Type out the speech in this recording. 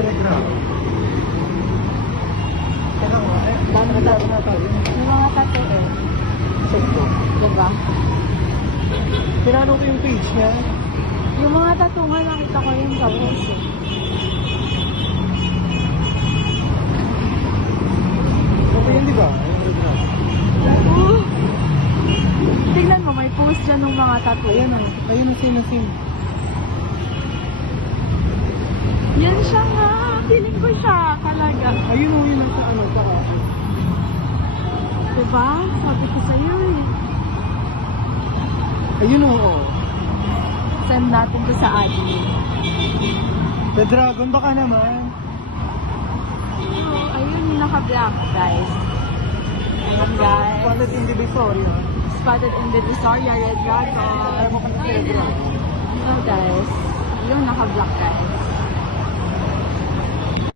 Telegram. Kaya nga, dami na tayo. Yung mga tattoo eh. Check ko. Diba? Tinanong ko yung page niya. Yung mga tattoo nga nakita ko yung tapos eh. Okay yun, di ba? Tingnan mo, may post dyan ng mga tattoo. Ayan o. Ayun ang sinasim. Yan siya nga. Feeling ko siya talaga. Ayun o, yun nasa ano, para. Diba? Sabi ko sa'yo eh. Ayun o. Send natin to sa admin. The dragon baka naman. So, ayun yung naka-black, guys. Ayun, guys. Spotted in Divisoria. Spotted in the Visoria, Red Dragon. Ayaw mo ka na Telegram. So, guys. Yung naka-black, guys.